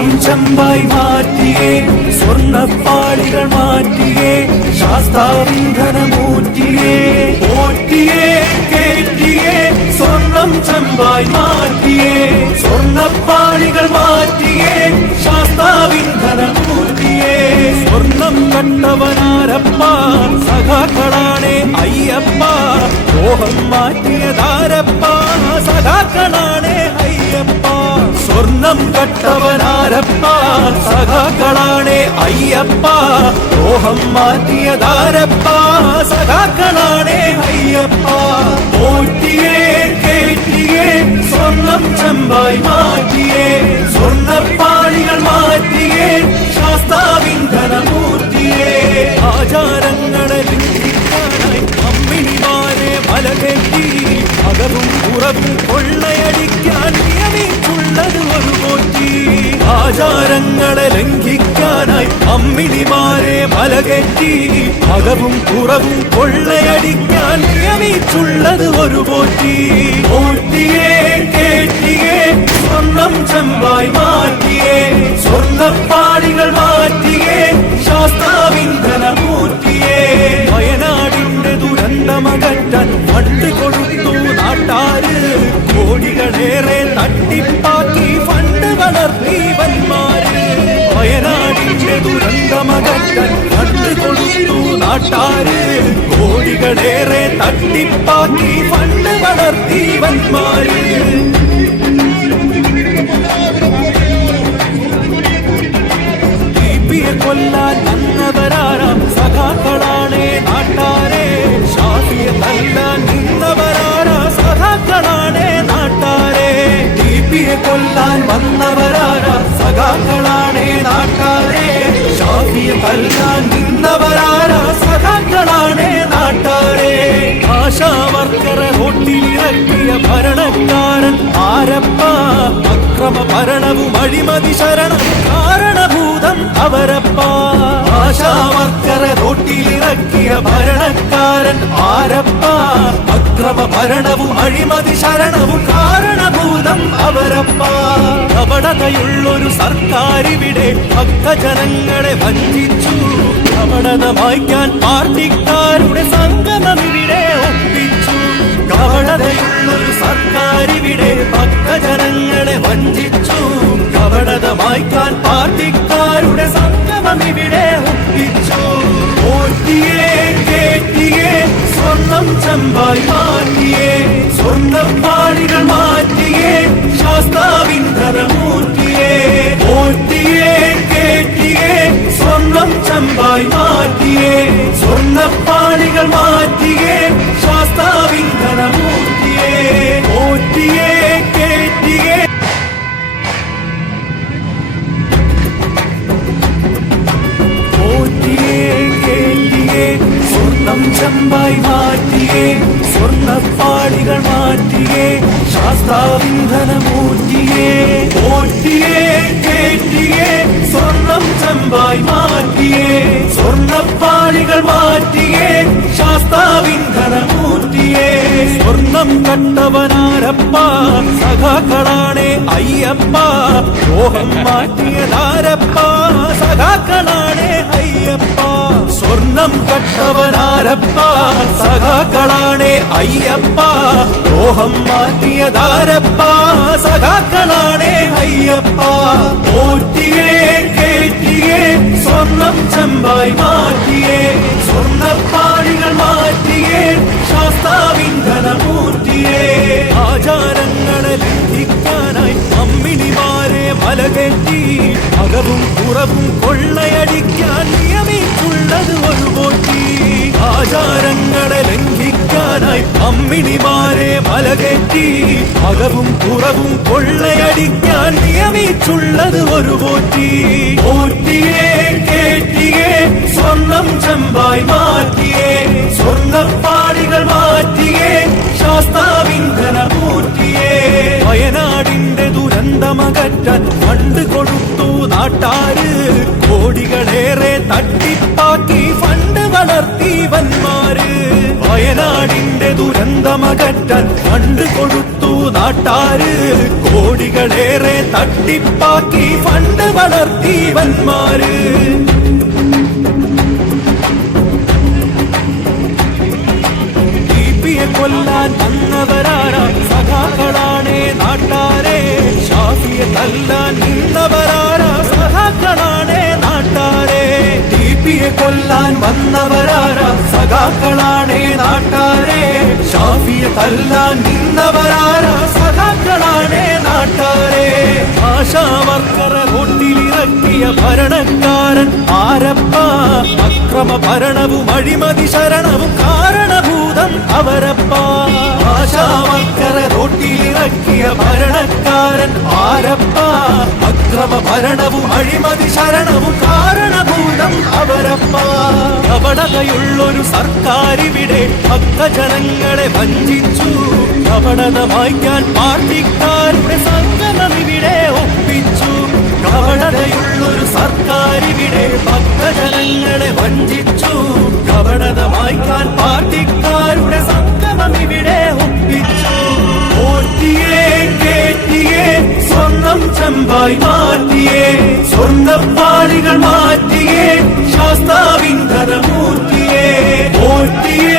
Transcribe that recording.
സ്വർണം ചെമ്പായി മാറ്റിയേ, സ്വർണ്ണപ്പാളികൾ മാറ്റിയേ, ശാസ്താവിന്ധനമൂറ്റിയേ, ഓറ്റിയേ കേറ്റിയേ, സ്വർണം ചെമ്പായി മാറ്റിയേ, സ്വർണ്ണപ്പാളികൾ മാറ്റിയേ, ശാസ്താവിന്ധനമൂറ്റിയേ. സ്വർണം കണ്ടവനാരപ്പ, സഖാക്കളാണേ അയ്യപ്പ, മോഹം മാറ്റിയതാരപ്പ, സഖാക്കളാണേ അയ്യപ്പ. സ്വർണം കട്ടവനാരപ്പ, സഖാക്കളാണേ അയ്യപ്പ, മോഹം മാറ്റിയതാരപ്പ, സഖാക്കളാണേ അയ്യപ്പ. ഓറ്റിയേ കേറ്റിയേ, സ്വർണം ചെമ്പായി മാറ്റിയേ, സ്വർണ്ണപ്പാളികൾ മാറ്റിയേ, ശാസ്താവിന്ധനമൂർത്തിയേ. ആചാരങ്ങളെ ലംഘിക്കാനായി അമ്മിണിമാരെ മലകെട്ടി, അകവും പുറവും കൊള്ളയടിക്കാൻ നിയമിച്ചുള്ളത് ഒരു പോറ്റി. ആചാരങ്ങളെ ലംഘിക്കാനായി അമ്മിണിമാരെ മലകെട്ടി, അകവും പുറവും കൊള്ളയടിക്കാൻ നിയമിച്ചുള്ളത് ഒരു പോറ്റി. ഓറ്റിയേ കേറ്റിയേ, സ്വർണം ചെമ്പായി മാറ്റിയേ, സ്വർണ്ണപ്പാളികൾ മാറ്റിയേ, ശാസ്താവിന്ധനമൂർത്തിയേ. വയനാടിന്റെ ദുരന്തമകറ്റാൻ ഫണ്ട് കൊടുത്തു നാട്ടാര്, കോടികളേറെ തട്ടിപ്പാക്കി ഫണ്ട് വളർത്തി വന്മാര്. വയനാടിന്റെ ദുരന്തമകറ്റാൻ ഫണ്ട് കൊടുത്തു നാട്ടാര്, കോടികളേറെ തട്ടിപ്പാക്കി ഫണ്ട് വളർത്തി വന്മാര്. കൊല്ലാൻ വന്നവരാരാം സഖാക്കളാണേ നാട്ടാരേ, ഷാഫിയെ തല്ലാൻ നിന്നവരാരാ സഖാക്കളാണേ നാട്ടാരേ. ടിപിയെ കൊല്ലാൻ വന്നവരാരാ സഖാക്കളാണേ നാട്ടാരേ, ഷാഫിയെ തല്ലാൻ നിന്നവരാരാ സഖാക്കളാണേ നാട്ടാരേ. ആശാവർക്കറെ റോട്ടിലിറക്കിയ ഭരണക്കാരൻ ആരപ്പ, അക്രമ ഭരണവും അഴിമതി ശരണം കാരണഭൂതം അവരപ്പ. ആശാവർക്കറെ റോട്ടിലിറക്കിയ ഭരണക്കാരൻ ആരപ്പ, അക്രമ ഭരണവും അഴിമതി ശരണവും കാരണഭൂതം അവരപ്പ. കപടതയുള്ളൊരു സർക്കാരിവിടെ ഭക്തജനങ്ങളെ വഞ്ചിച്ചു, കപടത മായ്ക്കാൻ പാർട്ടിക്കാരുടെ സംഗമമിവിടെ ഒപ്പിച്ചു. കപടതയുള്ളൊരു സർക്കാരിവിടെ ഭക്തജനങ്ങളെ വഞ്ചിച്ചു, കപടത മായ്ക്കാൻ പാർട്ടിക്കാരുടെ സംഗമമിവിടെ ഒപ്പിച്ചു. ഓറ്റിയേ കേറ്റിയേ, സ്വർണം ചെമ്പായി മാറ്റിയേ, സ്വർണ്ണപ്പാളികൾ മാറ്റിയേ, ശാസ്താവിന്ധനമൂർത്തിയേ. ഓറ്റിയേ കേറ്റിയേ, സ്വർണം ചെമ്പായി മാറ്റിയേ, സ്വർണ്ണപ്പാളികൾ മാറ്റിയേ, ശാസ്താവിന്ധനമൂർത്തിയേ. ഓറ്റിയേ കേറ്റിയേ, സ്വർണം ചെമ്പായി മാറ്റിയേ, സ്വർണ്ണപ്പാളികൾ മാറ്റിയേ, ശാസ്താവിന്ധനമൂർത്തിയേ. ഓറ്റിയേ കേറ്റിയേ, സ്വർണം ചെമ്പായി മാറ്റിയേ, സ്വർണ്ണപ്പാളികൾ മാറ്റിയേ, ശാസ്താവിന്ധനമൂർത്തിയേ. സ്വർണം കട്ടവനാരപ്പ, സഖാക്കളാണേ അയ്യപ്പ, മോഹം മാറ്റിയതാരപ്പ, സഖാക്കളാണേ അയ്യപ്പ. സ്വർണം കട്ടവനാരപ്പ, സഖാക്കളാണേ അയ്യപ്പ, മോഹം മാറ്റിയതാരപ്പ, സഖാക്കളാണേ അയ്യപ്പ. ഓറ്റിയേ കേറ്റിയേ, സ്വർണം ചെമ്പായി മാറ്റിയേ, സ്വർണ്ണപ്പാളികൾ മാറ്റിയേ, ശാസ്താവിന്ധനമൂർത്തിയേ. ആചാരങ്ങളെ ലംഘിക്കാനായി അമ്മിണിമാരെ മലകെട്ടി, അകവും പുറവും കൊള്ളയടിക്കാൻ നിയമിച്ചുള്ളത് ഒരു പോറ്റി. ആചാരങ്ങളെ ലംഘിക്കാനായി അമ്മിണിമാരെ മലകെട്ടി, അകവും പുറവും കൊള്ളയടിക്കാൻ നിയമിച്ചുള്ളത് ഒരു പോറ്റി. ഓറ്റിയേ കേറ്റിയേ, സ്വർണം ചെമ്പായി മാറ്റിയേ, സ്വർണ്ണപ്പാളികൾ മാറ്റിയേ, ശാസ്താവിന്ധനമൂർത്തിയേ. വയനാടിന്റെ ദുരന്തമകറ്റാൻ ഫണ്ട് കൊടുത്തു നാട്ടാര്, കോടികളേറെ തട്ടിപ്പാക്കി ഫണ്ട് വളർത്തി വന്മാര്. വയനാടിന്റെ ദുരന്തമകറ്റാൻ ഫണ്ട് കൊടുത്തു നാട്ടാര്. കോടികളേറെ തട്ടിപ്പാക്കി ഫണ്ട് വളർത്തി വന്മാര്. കൊല്ലാൻ വന്നവരാരാ സഖാക്കളാണേ നാട്ടാരെ. ഷാഫിയെ തല്ലാൻ നിന്നവരാരാ സഖാക്കളാണേ നാട്ടാരെ. ടിപിയെ കൊല്ലാൻ വന്നവരാരാ സഖാക്കളാണേ നാട്ടാരെ. ഷാഫിയെ തല്ലാൻ നിന്നവരാരാ സഖാക്കളാണേ നാട്ടാരെ. ആശാവർക്കറ റോട്ടിലിറക്കിയ ഭരണക്കാരൻ ആരപ്പ. അക്രമ ഭരണവും അഴിമതി ശരണവും കാരണഭൂതം അവരപ്പ. ആശാവർക്കറ റോട്ടിലിറക്കിയ ഭരണക്കാരൻ ആരപ്പ. അക്രമ ഭരണവും അഴിമതി ശരണവും കാരണഭൂതം അവരപ്പ. കപടതയുള്ളൊരു സർക്കാരിവിടെ ഭക്തജനങ്ങളെ വഞ്ചിച്ചു. കപടത മായ്ക്കാൻ പാർട്ടിക്കാരുടെ സംഗമമിവിടെ ഒപ്പിച്ചു. കപടതയുള്ളൊരു സർക്കാരിവിടെ ഭക്തജനങ്ങളെ വഞ്ചിച്ചു. കപടത മായ്ക്കാൻ പാർട്ടിക്കാരുടെ സംഗമമിവിടെ ഒപ്പിച്ചു. ഓർത്തിയേ കേറ്റിയേ സ്വർണം ചെമ്പായി മാറ്റിയേ. സ്വർണ്ണപ്പാളികൾ മാറ്റിയേ ശാസ്താവിൻ ധനമൂർത്തിയേ. ഓർത്തിയേ